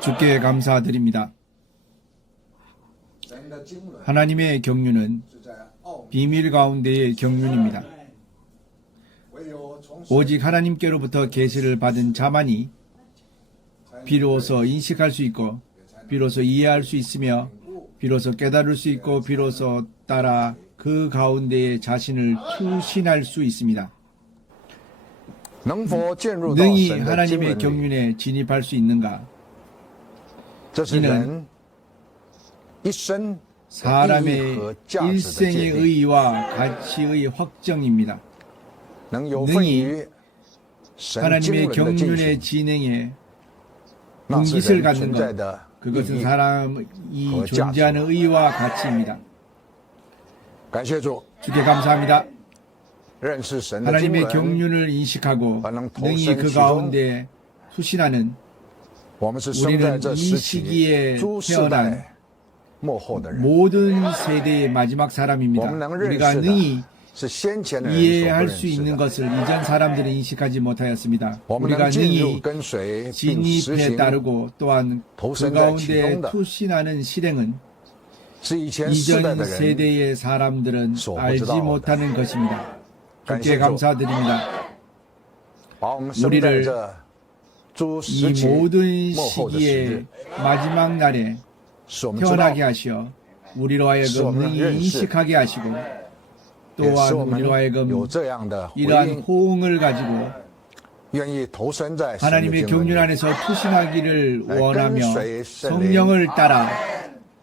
주께 감사드립니다. 하나님의 경륜은 비밀 가운데의 경륜입니다. 오직 하나님께로부터 계시를 받은 자만이 비로소 인식할 수 있고, 비로소 이해할 수 있으며, 비로소 깨달을 수 있고, 비로소 따라 그 가운데에 자신을 투신할 수 있습니다. 능히 하나님의 경륜에 진입할 수 있는가? 이는 사람의 일생의 의의와 가치의 확정입니다. 능히 하나님의 경륜의 진행에 분깃을 갖는 것, 그것은 사람이 존재하는 의의와 가치입니다. 주께 감사합니다. 하나님의 경륜을 인식하고 능히 그 가운데 수신하는 우리는 이 시기에 태어난 모든 세대의 마지막 사람입니다. 우리가 능히 이해할 수 있는 것을 이전 사람들은 인식하지 못하였습니다. 우리가 능히 진입에 따르고 또한 그 가운데 투신하는 실행은 이전 세대의 사람들은 알지 못하는 것입니다. 주께 감사드립니다. 우리를 이 모든 시기의 마지막 날에 태어나게 하시어 우리로 하여금 능히 인식하게 하시고 또한 우리로 하여금 이러한 호응을 가지고 하나님의 경륜 안에서 투신하기를 원하며 성령을 따라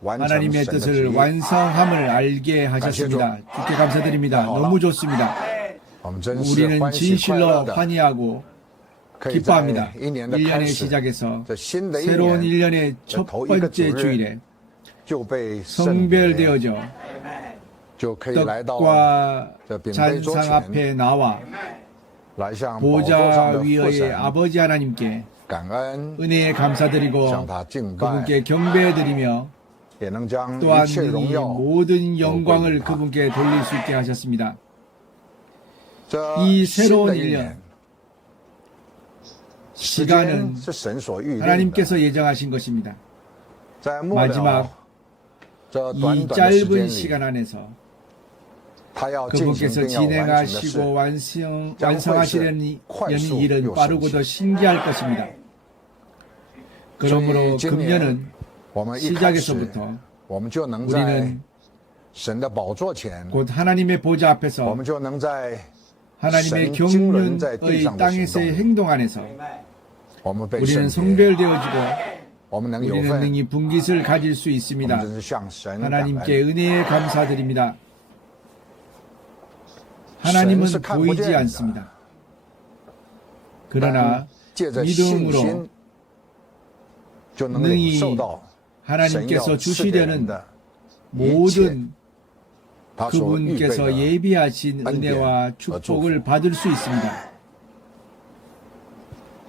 하나님의 뜻을 완성함을 알게 하셨습니다. 주께 감사드립니다. 너무 좋습니다. 우리는 진실로 환희하고 기뻐합니다. 1년의 시작에서 새로운 1년의 첫 번째 주일에 성별되어져 떡과 잔상 앞에 나와 보좌 위의 아버지 하나님께 은혜에 감사드리고 그분께 경배드리며 또한 이 모든 영광을 그분께 돌릴 수 있게 하셨습니다. 이 새로운 1년 시간은 하나님께서 예정하신 것입니다. 마지막 이 짧은 시간 안에서 그분께서 진행하시고 완성하시려는 일은 빠르고도 신기할 것입니다. 그러므로 금년은 시작에서부터 우리는 곧 하나님의 보좌 앞에서 하나님의 경륜의 땅에서의 행동 안에서 우리는 성별되어지고 우리는 능히 분깃을 가질 수 있습니다. 하나님께 은혜에 감사드립니다. 하나님은 보이지 않습니다. 그러나 믿음으로 능히 하나님께서 주시려는 모든 그분께서 예비하신 은혜와 축복을 받을 수 있습니다.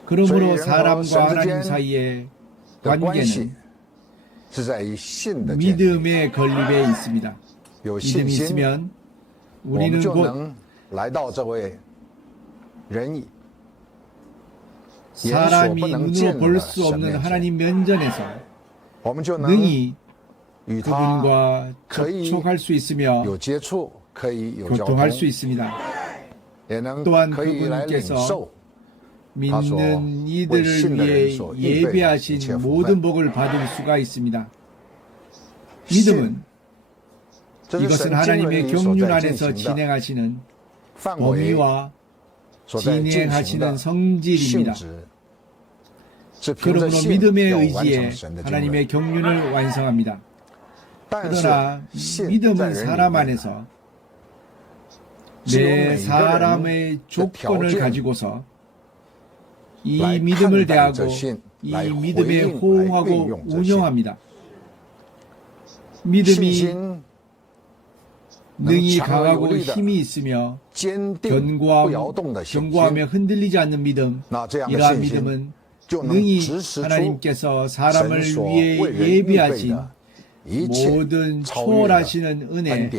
그러므로 사람과 하나님 사이의 관계는 믿음의 건립에 있습니다. 믿음이 있으면 우리는 곧 사람이 눈으로 볼 수 없는 하나님 면전에서 능히 그분과 접촉할 수 있으며 교통할 수 있습니다. 또한 그분께서 믿는 이들을 위해 예배하신 모든 복을 받을 수가 있습니다. 믿음은 이것은 하나님의 경륜 안에서 진행하시는 범위와 진행하시는 성질입니다. 그러므로 믿음의 의지에 하나님의 경륜을 완성합니다. 그러나 믿음은 사람 안에서 매 사람의 조건을 가지고서 이 믿음을 대하고 이 믿음에 호응하고 운영합니다. 믿음이 능히 강하고 힘이 있으며 견고하며 흔들리지 않는 믿음, 이러한 믿음은 능히 하나님께서 사람을 위해 예비하신 모든 초월하시는 은혜,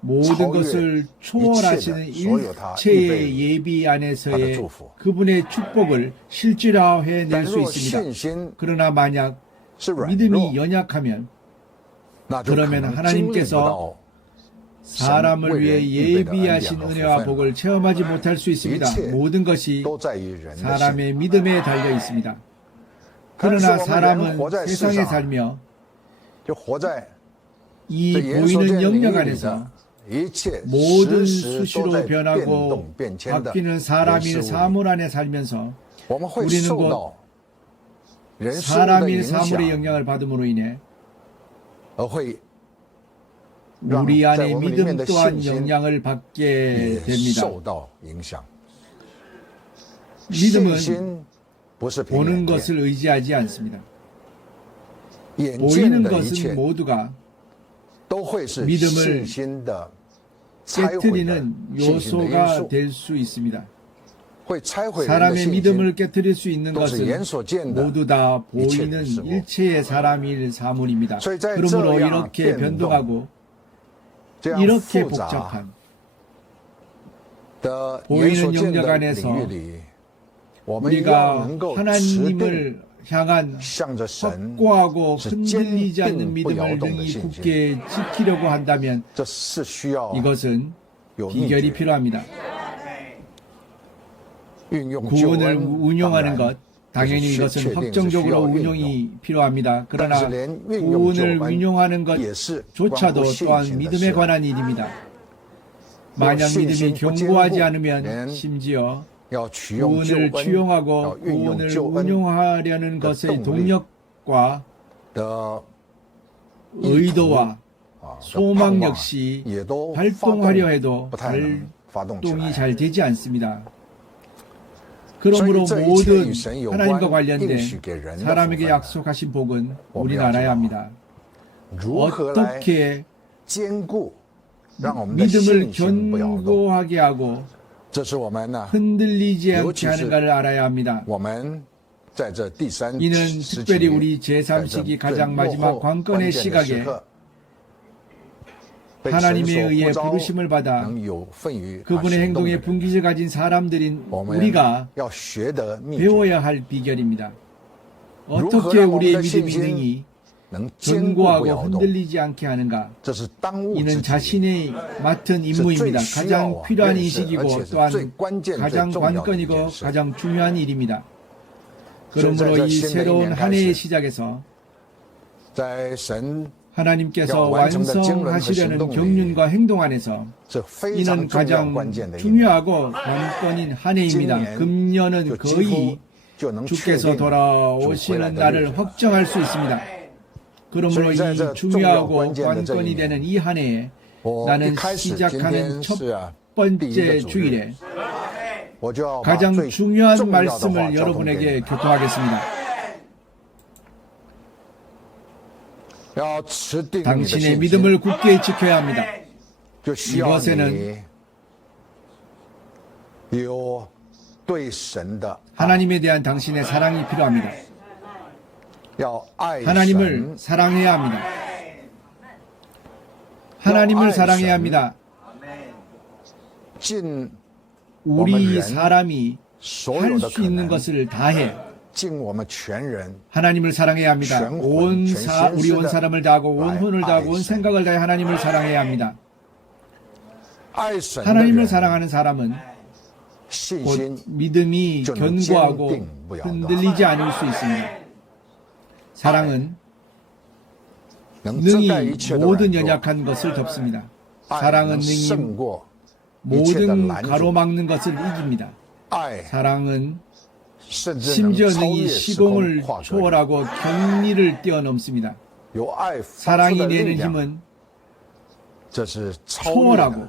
모든 것을 초월하시는 일체의 예비 안에서의 그분의 축복을 실질화해낼 수 있습니다. 그러나 만약 믿음이 연약하면 그러면 하나님께서 사람을 위해 예비하신 은혜와 복을 체험하지 못할 수 있습니다. 모든 것이 사람의 믿음에 달려 있습니다. 그러나 사람은 세상에 살며 이 보이는 영역 안에서 모든 수시로 변하고 바뀌는 사람일 사물 안에 살면서 우리는 곧 사람일 사물의 영향을 받음으로 인해 우리 안의 믿음 또한 영향을 받게 됩니다. 믿음은 보는 것을 의지하지 않습니다. 보이는 것은 모두가 믿음을 깨뜨리는 요소가 될 수 있습니다. 사람의 믿음을 깨뜨릴 수 있는 것은 모두 다 보이는 일체의 사람일 사물입니다. 그러므로 이렇게 변동하고 이렇게 복잡한 보이는 영역 안에서 우리가 하나님을 향한 확고하고 흔들리지 않는 믿음을 능히 굳게 지키려고 한다면 이것은 비결이 필요합니다. 구원을 운용하는 것, 당연히 이것은 확정적으로 운용이 필요합니다. 그러나 구원을 운용하는 것조차도 또한 믿음에 관한 일입니다. 만약 믿음이 견고하지 않으면 심지어 구원을 취용하고 구원을 운용하려는 것의 동력과 의도와 소망 역시 발동하려 해도 발동이 잘 되지 않습니다. 그러므로 모든 하나님과 관련된 사람에게 약속하신 복은 우리는 알아야 합니다. 어떻게 믿음을 견고하게 하고 흔들리지 않게 하는가를 알아야 합니다. 이는 특별히 우리 제3시기 가장 마지막 관건의 시각에 하나님에 의해 부르심을 받아 그분의 행동에 분깃을 가진 사람들인 우리가 배워야 할 비결입니다. 어떻게 우리의 믿음이 능히 견고하고 흔들리지 않게 하는가? 이는 자신의 맡은 임무입니다. 가장 필요한 인식이고 또한 가장 관건이고 가장 중요한 일입니다. 그러므로 이 새로운 한 해의 시작에서 하나님께서 완성하시려는 경륜과 행동 안에서 이는 가장 중요하고 관건인 한 해입니다. 금년은 거의 주께서 돌아오시는 날을 확정할 수 있습니다. 그러므로 이 중요하고 관건이 되는 이 한 해에 나는 시작하는 첫 번째 주일에 가장 중요한 말씀을 여러분에게 교통하겠습니다. 당신의 믿음을 굳게 지켜야 합니다. 이것에는 하나님에 대한 당신의 사랑이 필요합니다. 하나님을 사랑해야 합니다. 하나님을 사랑해야 합니다. 우리 사람이 할 수 있는 것을 다해 하나님을 사랑해야 합니다. 우리 온 사람을 다하고 온 혼을 다하고 온 생각을 다해 하나님을 사랑해야 합니다. 하나님을 사랑하는 사람은 곧 믿음이 견고하고 흔들리지 않을 수 있습니다. 사랑은 능히 모든 연약한 것을 덮습니다. 사랑은 능히 모든 가로막는 것을 이깁니다. 사랑은 심지어 능히 시공을 초월하고 경리를 뛰어넘습니다. 사랑이 내는 힘은 초월하고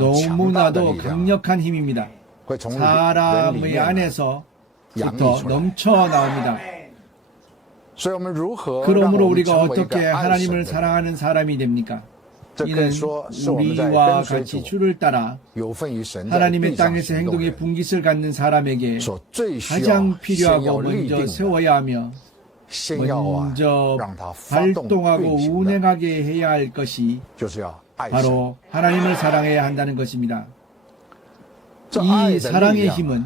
너무나도 강력한 힘입니다. 사람의 안에서부터 넘쳐나옵니다. 그러므로 우리가 어떻게 하나님을 사랑하는 사람이 됩니까? 이는 우리와 같이 주를 따라 하나님의 땅에서 행동의 분깃을 갖는 사람에게 가장 필요하고 먼저 세워야 하며 먼저 발동하고 운행하게 해야 할 것이 爱神。 바로 하나님을 사랑해야 한다는 것입니다. 这爱 이 的力 사랑의 量 힘은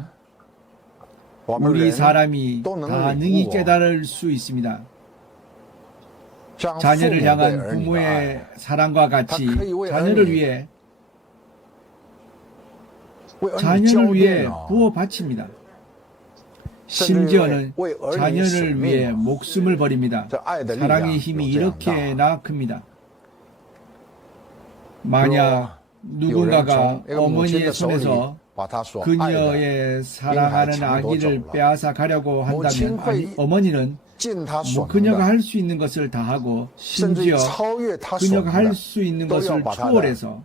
我们 우리 人 사람이 또能 다 领 능히 悟 깨달을 수 있습니다. 像父 자녀를 母对 향한 儿女的 부모의 爱， 사랑과 같이 다可以为 자녀를 儿女 위해 为儿女 자녀를 交 위해 奠哦， 부어 바칩니다. 甚至为 심지어는 为儿女舍 자녀를 위해 命。 목숨을 버립니다. 这爱的力 사랑의 量 힘이 有这样大。 이렇게나 큽니다. 만약 有人 누군가가 从一个母亲 어머니의 的手里 손에서 把他所爱的 그녀의 사랑하는 인하에 아기를 장도 빼앗아 가려고 한다면 아니, 어머니는 尽他 뭐 所能 그녀가 的， 할 수 있는 것을 다 하고 甚至于 심지어 超越他所 그녀가 能 할 的， 수 있는 또 것을 要把他的 초월해서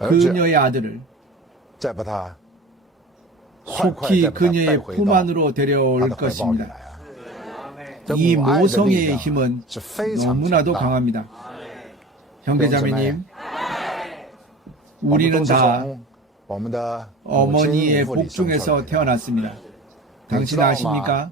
儿子 그녀의 아들을 再把他快快 속히 再把他带 그녀의 回 품 到 안으로 他 데려올 的怀抱里 것입니다. 来啊！这 이 母爱的力 모성의 量 힘은 是非常强 너무나도 大。 강합니다. 형제자매님, 우리는 我们都是 다 从我们的母亲 어머니의 母腹里 복 生出来 중에서 的。 태어났습니다. 당신 마 아십니까?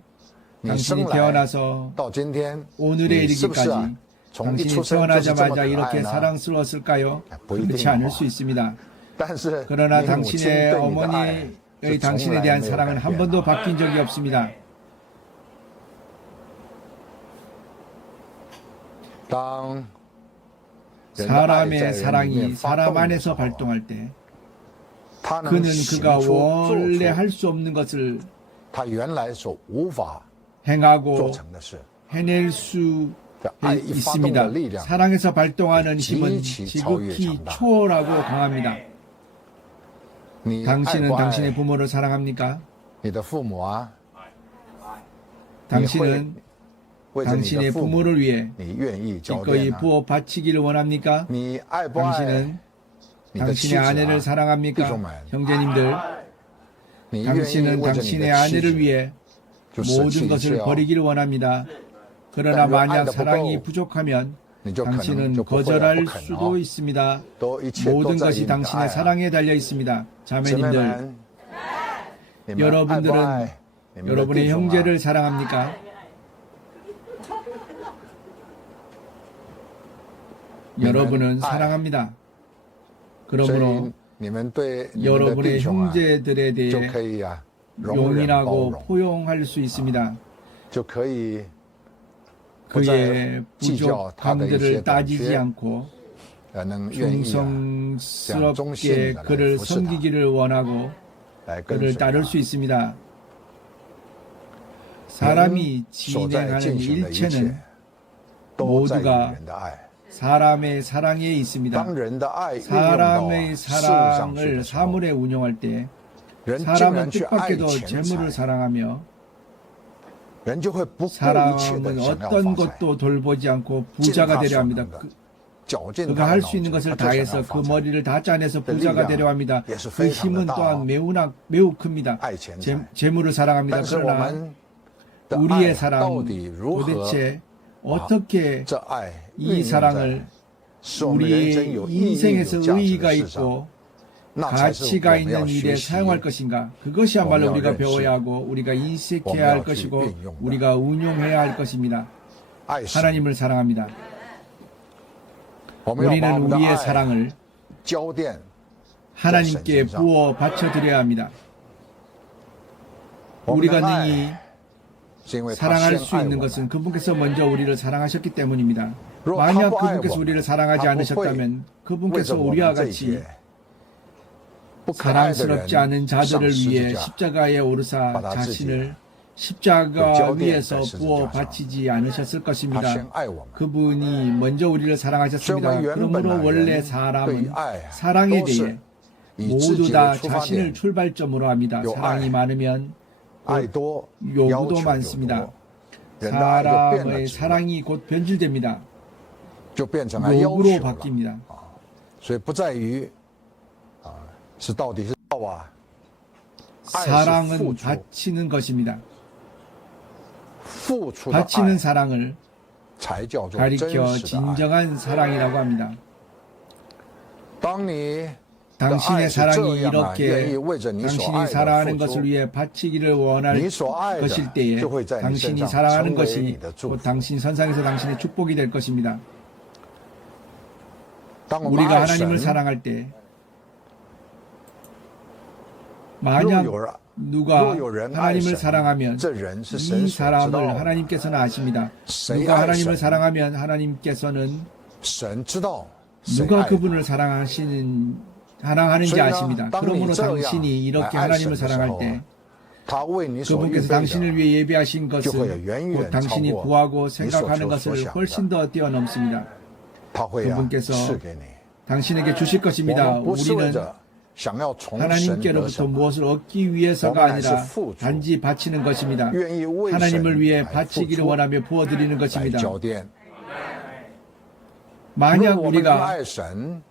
你生 당신이 来 태어나서 到今天， 오늘에 你是不是啊 이르기까지 从一 당신이 出生就是这么 태어나자마자 可爱 이렇게 呢？ 사랑스러웠을까요? 보이딩 그렇지 않을 뭐. 수 있습니다. 但是 그러나 你母亲 당신의 对你的爱 어머니의 是从 당신에 来 대한 没有 사랑은 改 한 变 번도 的。 바뀐 적이 없습니다. 当人的爱在 사람의 人里 사랑이 面发 사람 动的时 안에서 候， 발동할 때 他能 그는 行 그가 出做 원래 出 할 수 없는 것을 他原来所无法 행하고 做成的事。 해낼 수 这爱一发动的 있습니다. 力量， 사랑에서 발동하는 힘은 지극히 차오유의 지극히 장다. 초월하고 강합니다. 你爱 당신은 不 당신의 爱 부모를 사랑합니까? 你的父母啊？ 당신은 为着你 당신의 的父母， 부모를 위해 你愿意交 기꺼이 奠啊？ 부어 바치기를 원합니까? 你爱不爱 당신은 你的妻 당신의 子 아내를 啊？ 사랑합니까? 이종만. 형제님들, 你愿意 당신은 为着你 당신의 的妻 아내를 子 위해 就舍弃 모든 一 것을 切哦， 버리기를 원합니다. 그러나但若爱 만약 得不 사랑이 够 부족하면 你就可能 당신은 就不会不 거절할 肯 수도 哦， 있습니다. 都一切都 모든 在于 것이 你的爱 당신의 啊。 사랑에 달려 있습니다. 姊妹 자매님들, 们，你们爱不 여러분들은 爱你们的弟 여러분의 兄啊？ 형제를 사랑합니까? 여러분은 아이. 사랑합니다. 所以 그러므로 你们对你们的弟 여러분의 兄啊， 형제들에 就 대해 可以啊容忍包 용인하고 容， 포용할 수 있습니다. 就可以 그의 计较他的一些 부족함들을 短 따지지 缺， 않고 能愿意啊 충성스럽게 그를 섬기기를 원하고 来跟 그를 随 따를 啊 수 있습니다. 사람이 所在 진행하는 进行的一切 일체는 都在于 모두가 人的爱。 사람의 사랑에 있습니다. 当人的爱运用到 사람의 事物上去 사랑을 的时候， 사물에 운용할 때 人竟 사람은 然去爱 뜻밖에도 钱 재물을 财， 사랑하며 人就会不顾一切的 사람은 想要 어떤 发财， 것도 돌보지 않고 尽 부자가 他 되려 所 합니다. 能的 그, 绞尽 그가 他 할 的 수 있는 脑汁， 것을 他就想 다해서 要 그 发财。 머리를 다 짜내서 그 부자가力量 되려 합니다.也是 그 非常的 힘은 大 또한 哦 매우 큽니다. 爱钱财， 재물을 사랑합니다. 但是我 그러나 们的 우리의 爱 사랑 到底如何？ 도대체 어떻게 这爱 이 运用在 사랑을 使我们人生 우리의 有意义、有 인생에서 价值 의의가 的事上， 있고 那才是 가치가 我们要 있는 学 일에 习 사용할 것인가? 그것이야말로我们要 우리가 认识 배워야 하고 우리가 인식해야 我们 할 要去 것이고 运用的 우리가 운용해야 할 것입니다. 爱神。 하나님을 사랑합니다. 我们要把我 우리는 们的 우리의 爱 사랑을 交奠， 하나님께 자, 부어 바쳐드려야 합니다. 我们 우리가 的爱 능히 是因为他 사랑할 先 수 爱 있는 我们。 것은 그분께서 먼저 우리를 사랑하셨기 때문입니다. 如果他 만약 不爱 그분께서 我 우리를 们， 사랑하지 他不会 않으셨다면 为着 그분께서 我 우리와 们这 같이 些不可爱的 사랑스럽지 人 않은 上 자들을 十字 위해 架， 십자가에 오르사 받아 자신을 그 십자가焦点 위에서 在十字架 부어 上 바치지 않으셨을 他 것입니다. 先爱我们。 그분이 먼저 우리를 所以我 사랑하셨습니다. 们原本 그러므로 的 원래 人对于 사람은 爱 사랑에 都是 대해 以自 모두 己 다 的出发 자신을 点， 출발점으로 합니다. 요 사랑이 알. 많으면 爱多， 요구도 要求就 많습니다. 多，人的爱就变了 사람의 质了， 사랑이 곧 변질됩니다. 就变成了要 욕으로 求了。 바뀝니다. 所以不在于是到底是道啊，爱是付 사랑은 出， 바치는 것입니다. 付出的 바치는 爱 사랑을 才叫做真 가리켜 实的爱。 진정한 사랑이라고 합니다. 当你 당신의 사랑이 这样啊，愿 이렇게 意为着你所 당신이 爱的 사랑하는 付 것을 出， 위해 바치기를 원할 你所爱 것일 的 때에 就会在你身 당신이 上 사랑하는 成为 것이 你的祝 곧 福。 당신 선상에서 당신의 축복이 될 것입니다. 当我们 우리가 爱 하나님을 神， 사랑할 때 若 만약 有人 누가 若有人爱 하나님을 神， 사랑하면 这人是 이 神所知道 사람을 的。 하나님께서는 아십니다.谁 누가 爱 하나님을 神， 사랑하면 하나님께서는 神知道谁 누가 爱他。 그분을 사랑하는지 所以呢， 아십니다. 当你 그러므로 这样 당신이 来 이렇게 爱神 하나님을 的时 사랑할 候， 때 他为你所预 그분께서 备 당신을 的 위해 예비하신 就会 것은 远 곧 远超 당신이 过 구하고 你所 생각하는 求所 것을 想 훨씬 的， 더 뛰어넘습니다. 他会啊 그분께서 赐给你。 당신에게 주실 我 것입니다. 们不是为 우리는 着想要从神得 하나님께로부터 什么， 무엇을 얻기 위해서가 我们乃是 아니라 付出， 단지 바치는 것입니다. 愿意为神 하나님을 위해 来付 바치기를 出 원하며 부어드리는 来 것입니다. 交奠。 만약 如果我们能 우리가 爱神，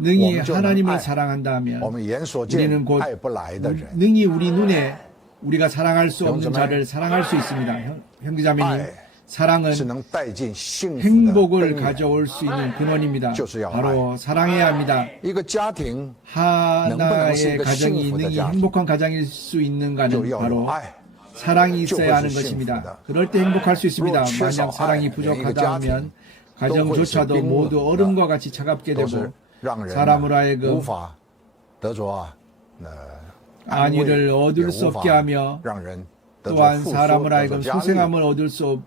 능히 我们就能 하나님을 爱 사랑한다면 我们眼所见 우리는 곧 爱不来的人， 능히 우리 눈에 우리가 사랑할 수 없는 형제만, 자를 사랑할 수 있습니다. 형제자매님, 爱 사랑은 是能带进幸福的 행복을 根源。 가져올 수 있는 근원입니다. 就是要 바로 사랑해야 합니다. 一个家庭 하나의 그 가정이幸福的 능히 家庭 행복한 가정일 수 就 있는가는 要有 바로 爱。 사랑이 就会 있어야 하는 是幸福 것입니다. 的。 그럴 때 행복할 수 있습니다. 若缺少 만약 사랑이 爱， 부족하다 连一个家庭 하면 가정조차도 都会是冰冷 모두 的， 얼음과 같이 차갑게 都是 되고 让人 사람으로 无 하여금 法得着安慰， 안위를 也 얻을 수 无 없게 法 하며 让人得着 또한 富足， 사람을 得 하여금 着家利。 소생함을 얻을 수 없고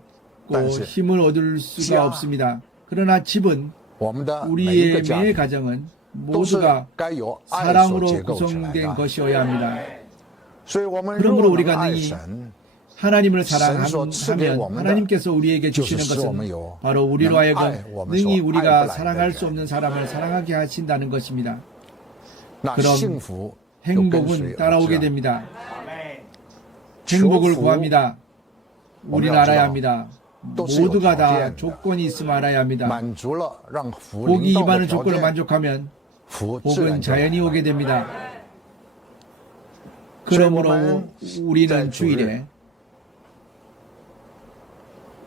但是 힘을 얻을 수가 자, 없습니다. 그러나 집은 我们的每一 우리의 个家 매 庭 가정은 都是 모두가 该由爱所 사랑으로 结构起来 구성된 的。 것이어야 합니다. 所以，我们 그러므로 若 우리가 能爱 능히 神， 하나님을 神所赐给 사랑하면 我们的 하나님께서 우리에게 就 주시는 是使我们 것은 有 바로 우리로 能 하여금 爱我们 능히 所爱不 우리가 来的 사랑할 수 人， 없는 사람을 사랑하게 하신다는 것입니다. 那 그럼 幸福就跟随 행복은 而至 따라오게 됩니다. 행복을 구합니다. 우리는 알아야 합니다. 모두가 다 조건이 있음 알아야 합니다. 满足了让福 복이 临到的 임하는 条 조건을 件， 만족하면 福自然 복은 就来 자연히 了。 오게 됩니다. 所以我 그러므로 们 우리는 在主日 주일에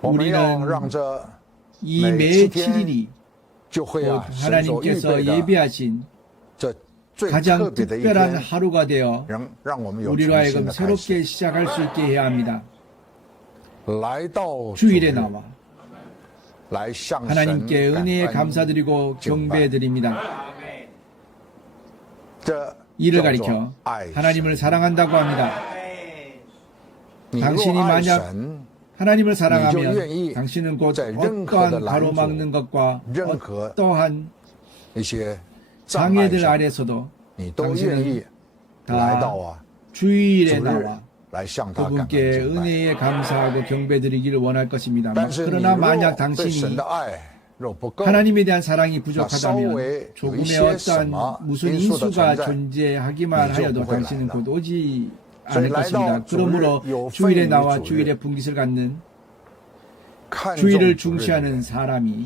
我们要 우리는 让这 이 매 매 7天 7일이 就会 곧 啊，神所预 하나님께서 备的 예비하신 这最特 가장 别的一 특별한 天， 하루가 되어 让我们有 우리로 重新 하여금 的开始。 새롭게 시작할 수 있게 해야 합니다. 来到主 주일에 日 나와 来向神 하나님께 感 은혜에 恩 감사드리고 경배드립니다. 这 이를 叫做 가리켜 爱 하나님을 神 사랑한다고 합니다. 你 당신이 若爱 만약 神， 하나님을 你就愿意 사랑하면 당신은 곧 在任何的 어떠한 拦阻 가로막는 것과 任何 어떠한 一些障碍 장애들 上， 아래서도 你都愿意 당신은 来到 다 啊 주일에 主日 나와 来向他感恩 그분께 敬拜。 은혜에 감사하고 경배드리기를 원할 것입니다. 但是你 그러나 若 만약 对神 당신이 的爱若不够， 하나님에 대한 사랑이 那稍 부족하다면 微有一 조금의 些什 어떠한 么 무슨 因素的 인수가 存在， 존재하기만 你就 하여도 不会来 당신은 了。 곧 오지 所以 않을 来 것입니다. 到主日 그러므로 有份 주일에 于 나와 主日， 주일의 분깃을 갖는 看重 주일을 主日的 중시하는 人 사람이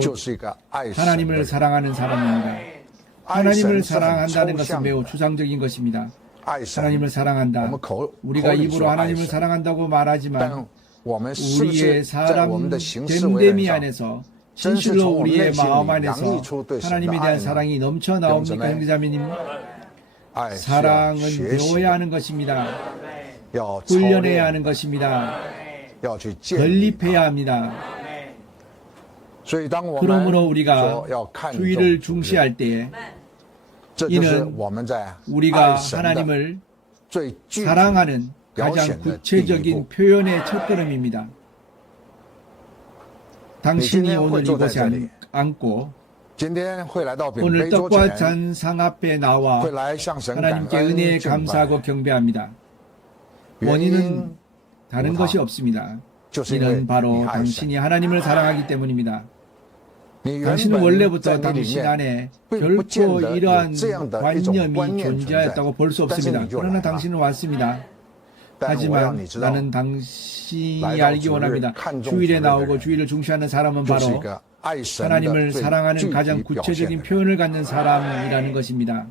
就 곧 是一个爱神的 하나님을 人。 사랑하는 사람입니다. 爱 하나님을 神是很 사랑한다는 抽 것은 象 매우 的， 추상적인 것입니다. 爱神 하나님을 我 사랑한다. 们口 우리가 里 입으로 说爱 하나님을 神， 사랑한다고 말하지만 但我们是不 우리의 是在我 사람 们的行事为 됨됨이 人上， 안에서 真是 진실로 从我们 우리의 内心 마음 里洋 안에서 溢出对神的 하나님에 爱 대한 呢？ 사랑이 넘쳐나옵니까, 형제们 형제자매님? 爱是要 사랑은 学习 배워야 的， 하는 것입니다. 要操 훈련해야 练， 하는 것입니다. 要去建立 건립해야 它。 합니다. 所以，当我们 그러므로 우리가 说要看重 주의를 主日， 중시할 때에 这就是 이는 我们在 우리가 爱神的 하나님을 最具体 사랑하는 가장表现的第一 구체적인 步。 표현의 첫걸음입니다. 당신이 오늘 이곳에 앉고 今天会来到饼 오늘 杯桌 떡과 前， 잔상 앞에 나와 会来向神感 하나님께 恩 은혜에 敬拜。 감사하고 경배합니다. 原 원인은 因 다른 것이 없습니다. 就是因为 이는 你 바로 爱神， 당신이 하나님을 사랑하기 때문입니다. 你原 당신은 本 원래부터 在你里 당신 面 안에 并不见 결코 得有 이러한 这样的一种观 관념이 念存在， 존재하였다고 볼 수 但是 없습니다. 你就来 그러나 了。 당신은 왔습니다. 但我让 하지만 你知道， 나는 당신이 来到 알기 主日 원합니다. 看重 주일에 主日的 나오고 人 주일을 중시하는 사람은 就是一 바로 个爱神的 하나님을 最 사랑하는 具体 가장 表现 구체적인 的人。 표현을 갖는 사람이라는 것입니다.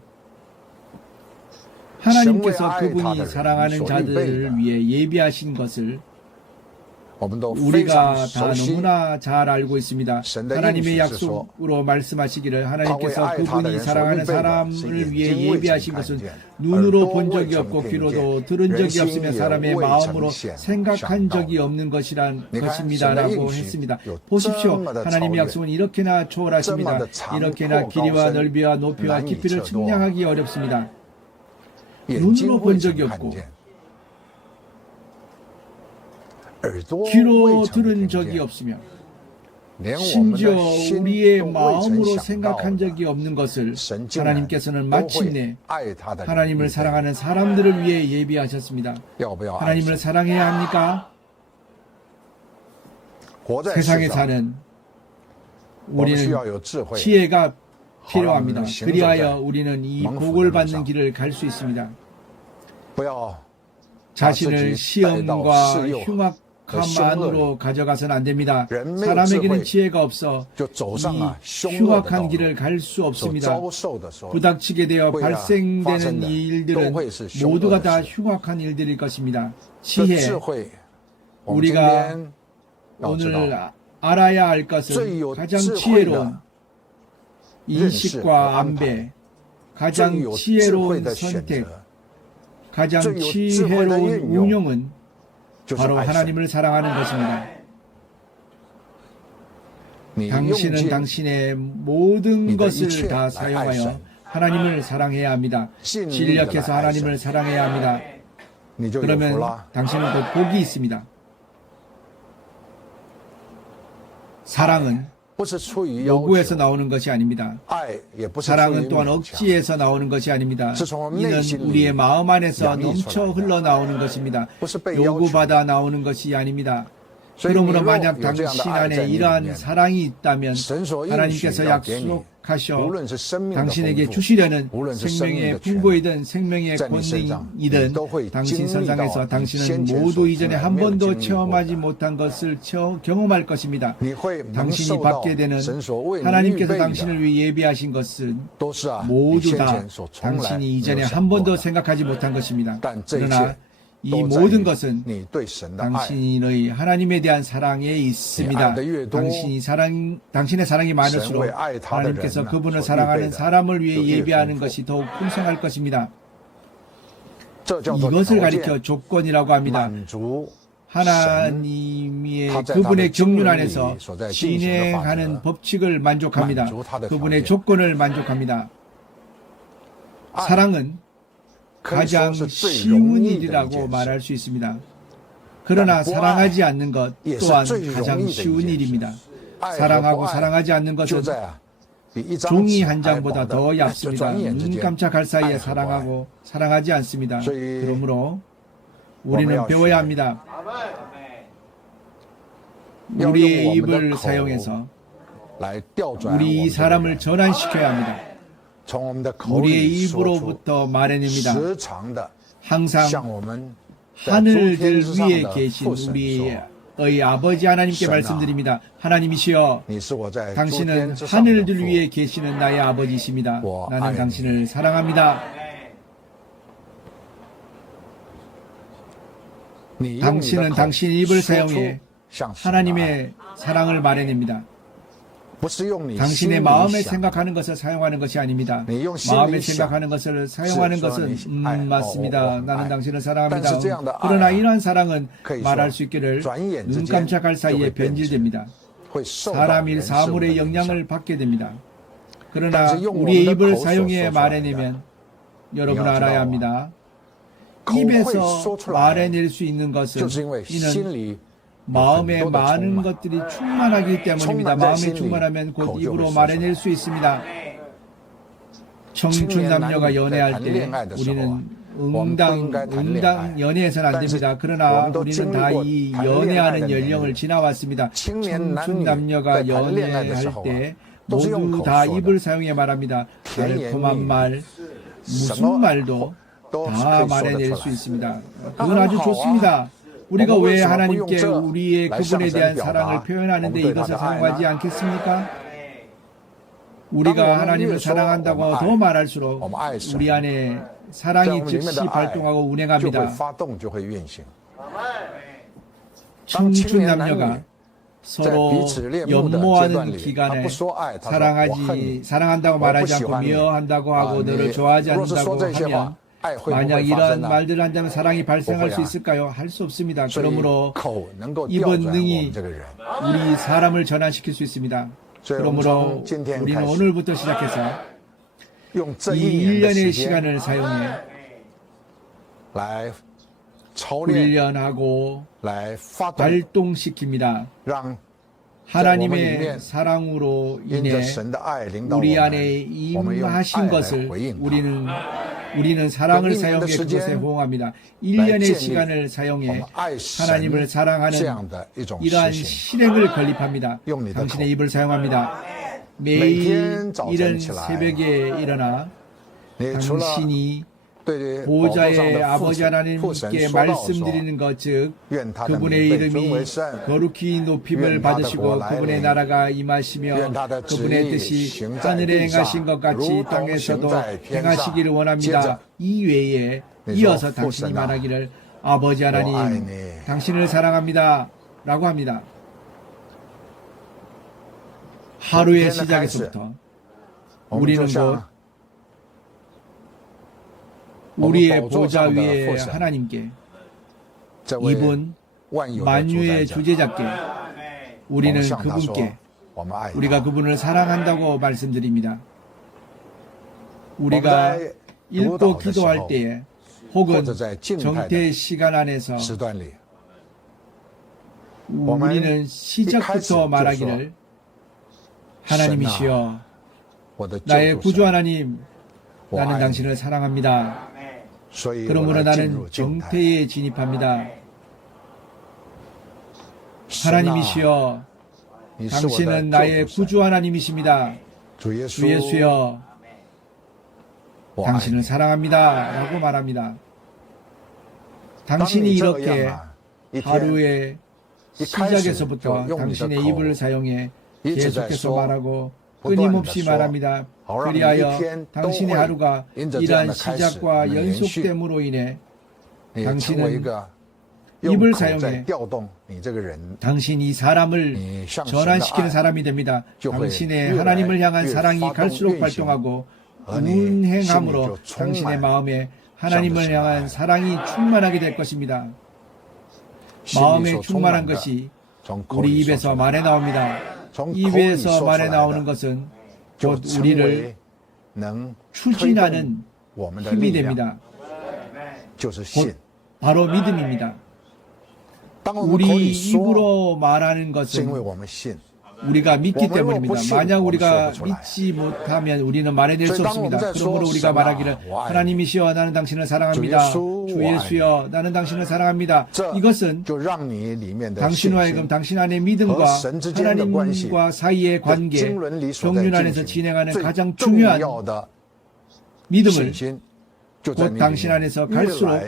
하나님께서 성부의 그분이 아이타를 사랑하는 소리 자들을 베이다. 위해 예비하신 것을 우리가 다 너무나 잘 알고 있습니다. 하나님의 약속으로 말씀하시기를 하나님께서 그분이 사랑하는 사람을 위해 예비하신 것은 눈으로 본 적이 없고 귀로도 들은 적이 없으며 사람의 마음으로 생각한 적이 없는 것입니다 라고 했습니다. 보십시오. 하나님의 약속은 이렇게나 초월하십니다. 이렇게나 길이와 넓이와 높이와 깊이를 측량하기 어렵습니다. 눈으로 본 적이 없고 귀로 들은 적이 없으며 심지어 우리의 마음으로 생각한 적이 없는 것을 하나님께서는 마침내 하나님을 사랑하는 사람들을 위해 예비하셨습니다. 하나님을 사랑해야 합니까? 세상에 사는 우리는 지혜가 필요합니다. 그리하여 우리는 이 복을 받는 길을 갈 수 있습니다. 자신을 시험과 흉악함 안으로 가져가서는 안 됩니다. 사람에게는 지혜가 없어 이 흉악한 길을 갈 수 없습니다. 부닥치게 되어 발생되는 일들은 모두가 다 흉악한 일들일 것입니다. 지혜, 우리가 오늘 알아야 할 것은 가장 지혜로운 인식과 안배, 가장 지혜로운 선택, 가장 지혜로운 운용은 바로 하나님을 사랑하는 것입니다. 당신은 당신의 모든 것을 다 사용하여 하나님을 사랑해야 합니다. 진력해서 하나님을 사랑해야 합니다. 그러면 당신은 곧 복이 있습니다. 사랑은 요구에서 나오는 것이 아닙니다. 사랑은 또한 억지에서 나오는 것이 아닙니다. 이는 우리의 마음 안에서 넘쳐 흘러나오는 것입니다. 요구받아 나오는 것이 아닙니다. 그러므로 만약 당신 안에 이러한 사랑이 있다면 하나님께서 약속하셔 당신에게 주시려는 생명의 풍부이든 생명의 권능이든 당신 선상에서 당신은 모두 이전에 한 번도 체험하지 못한 것을 경험할 것입니다. 당신이 받게 되는 하나님께서 당신을 위해 예비하신 것은 모두 다 당신이 이전에 한 번도 생각하지 못한 것입니다. 그러나 이 모든 것은 당신의 하나님에 대한 사랑에 있습니다. 당신의 사랑이 많을수록 하나님께서 그분을 사랑하는 사람을 위해 예비하는 것이 더욱 풍성할 것입니다. 이것을 가리켜 조건이라고 합니다. 하나님의 그분의 경륜 안에서 진행하는 법칙을 만족합니다. 그분의 조건을 만족합니다. 사랑은 가장 쉬운 일이라고 말할 수 있습니다. 그러나 사랑하지 않는 것 또한 가장 쉬운 일입니다. 사랑하고 사랑하지 않는 것은 종이 한 장보다 더 얇습니다. 눈 깜짝할 사이에 사랑하고 사랑하지 않습니다. 그러므로 우리는 배워야 합니다. 우리의 입을 사용해서 우리 이 사람을 전환시켜야 합니다. 우리의 입으로부터 말해냅니다. 항상 하늘들 위에 계신 우리의 아버지 하나님께 말씀드립니다. 하나님이시여, 당신은 하늘들 위에 계시는 나의 아버지이십니다. 나는 당신을 사랑합니다. 당신은 당신의 입을 사용해 하나님의 사랑을 말해냅니다. 당신의 마음에 생각하는 것을 사용하는 것이 아닙니다. 마음에 생각하는 것을 사용하는 것은 맞습니다. 나는 당신을 사랑합니다. 그러나 이러한 사랑은 말할 수 있기를 눈 깜짝할 사이에 변질됩니다. 사람이 사물의 영향을 받게 됩니다. 그러나 우리의 입을 사용해 말해내면 여러분 알아야 합니다. 입에서 말해낼 수 있는 것은 이는 마음에 많은 것들이 충만하기 때문입니다. 마음이 충만하면 곧 입으로 말해낼 수 있습니다. 청춘 남녀가 연애할 때 우리는 응당 연애해서는 안 됩니다. 그러나 우리는 다 이 연애하는 연령을 지나왔습니다. 청춘 남녀가 연애할 때 모두 다 입을 사용해 말합니다. 달콤한 말, 무슨 말도 다 말해낼 수 있습니다. 그건 아주 좋습니다. 우리가 왜 하나님께 우리의 그분에 대한 사랑을 표현하는데 이것을 사용하지 않겠습니까? 우리가 하나님을 사랑한다고 더 말할수록 우리 안에 사랑이 즉시 발동하고 운행합니다. 청춘 남녀가 서로 연모하는 기간에 사랑한다고 말하지 않고 미워한다고 하고 너를 좋아하지 않는다고 하면 만약 이런 말들을 한다면 사랑이 발생할 수 있을까요? 할 수 없습니다. 그러므로 입은 능히 우리 사람을 전환시킬 수 있습니다. 그러므로 우리는 오늘부터 시작해서 이 1년의 시간을 사용해 훈련하고 발동시킵니다. 하나님의 사랑으로 인해 우리 안에 임하신 것을 우리는 사랑을 사용해 그것에 호응합니다. 1년의 시간을 사용해 하나님을 사랑하는 이러한 실행을 건립합니다. 당신의 입을 사용합니다. 매일 이른 새벽에 일어나 당신이 보호자의 아버지 하나님께 말씀드리는 것, 즉 그분의 이름이 거룩히 높임을 받으시고 그분의 나라가 임하시며 그분의 뜻이 하늘에 행하신 것 같이 땅에서도 행하시기를 원합니다. 이 외에 이어서 당신이 말하기를 아버지 하나님, 당신을 사랑합니다 라고 합니다. 하루의 시작에서부터 우리는 곧 우리의 보좌 위에 하나님께, 이분 만유의 주제자께, 우리는 그분께 우리가 그분을 사랑한다고 말씀드립니다. 우리가 읽고 기도할 때에 혹은 정퇴 시간 안에서 우리는 시작부터 말하기를 하나님이시여, 나의 구주 하나님, 나는 당신을 사랑합니다. 그러므로 나는 정퇴에 진입합니다. 하나님이시여, 당신은 나의 구주 하나님이십니다. 주 예수여, 당신을 사랑합니다 라고 말합니다. 당신이 이렇게 하루의 시작에서부터 당신의 입을 사용해 계속해서 말하고 끊임없이 말합니다. 그리하여 당신의 하루가 이러한 시작과 연속됨으로 인해 당신은 입을 사용해 당신이 사람을 전환시키는 사람이 됩니다. 당신의 하나님을 향한 사랑이 갈수록 발동하고 운행함으로 당신의 마음에 하나님을 향한 사랑이 충만하게 될 것입니다. 마음에 충만한 것이 우리 입에서 말해 나옵니다. 입에서 말해 나오는 것은 곧 우리를 추진하는 힘이 됩니다. 곧 바로 믿음입니다. 우리 입으로 말하는 것은 우리가 믿기 때문입니다. 만약 우리가 믿지 못하면 우리는 말해낼 수 없습니다. 그러므로 우리가 말하기를 하나님이시여, 나는 당신을 사랑합니다. 주 예수여, 나는 당신을 사랑합니다. 이것은 당신과 하여금 당신 안의 믿음과 하나님과 사이의 관계, 경륜 안에서 진행하는 가장 중요한 믿음을 곧 당신 안에서 갈수록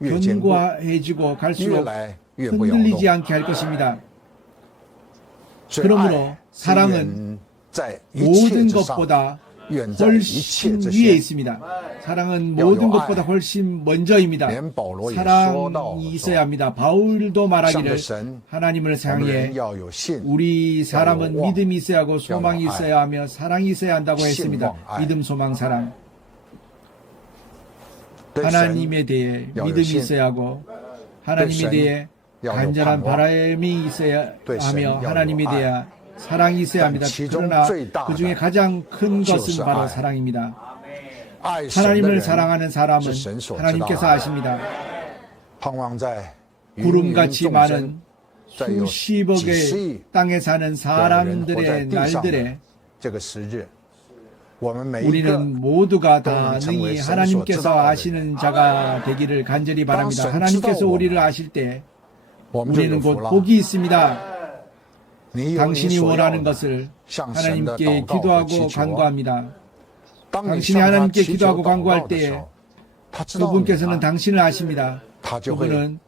견고해지고 갈수록 흔들리지 않게 할 것입니다. 그러므로 사랑은 모든 것보다 훨씬 위에 있습니다. 사랑은 모든 것보다 훨씬 먼저입니다. 사랑이 있어야 합니다. 바울도 말하기를 하나님을 향해 우리 사람은 믿음이 있어야 하고 소망이 있어야 하며 사랑이 있어야 한다고 했습니다. 믿음, 소망, 사랑. 하나님에 대해 믿음이 있어야 하고 하나님에 대해 간절한 바람이 있어야 하며 하나님에 대한 사랑이 있어야 합니다. 그러나 그 중에 가장 큰 것은 바로 사랑입니다. 하나님을 사랑하는 사람은 하나님께서 아십니다. 구름같이 많은 수십억의 땅에 사는 사람들의 날들에 우리는 모두가 다 능히 하나님께서 아시는 자가 되기를 간절히 바랍니다. 하나님께서 우리를 아실 때 우리는 곧 복이 있습니다. 당신이 원하는 것을 하나님께 기도하고 간구합니다. 당신이 하나님께 기도하고 간구할 때에 그분께서는 당신을 아십니다. 그분은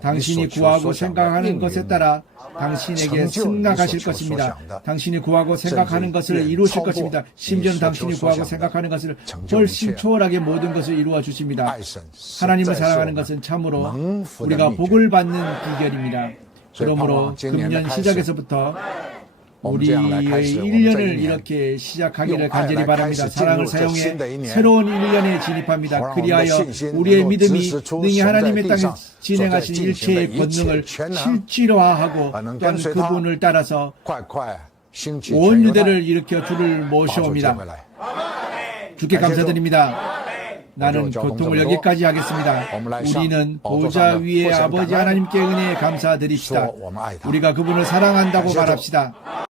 당신이 구하고 생각하는 것에 따라 당신에게 승낙하실 것입니다. 당신이 구하고 생각하는 것을 이루실 것입니다. 심지어는 당신이 구하고 생각하는 것을 훨씬 초월하게 모든 것을 이루어 주십니다. 하나님을 사랑하는 것은 참으로 우리가 복을 받는 비결입니다. 所以盼 그러므로 望今年的 금년 开始， 시작에서부터 我们这样来开 우리의 始我们这一 1년을 年， 이렇게 시작하기를 용 간절히愛來 바랍니다. 開始 사랑을 進入這新的一 사용해 年， 새로운 1년에 진입합니다. 好讓我們的 그리하여 信心 우리의 能夠 믿음이 支持出 능히 神在 하나님의 地 땅에 上 진행하신 所在進行的 일체의 一切 권능을 全能， 실질화하고能 또한 跟隨他 그분을 따라서 快快興起 온 全猶太 유대를 일으켜 주를 把主接 모셔옵니다. 回來。 주께 감사드립니다. 나는 어려운 고통을 적응적으로 여기까지 하겠습니다. 어머나이상, 우리는 어조상을 보좌 위에 포시한 아버지 강한 하나님께 은혜에 감사드립시다. 소, 어머나이다. 우리가 그분을 사랑한다고 감사죠. 말합시다.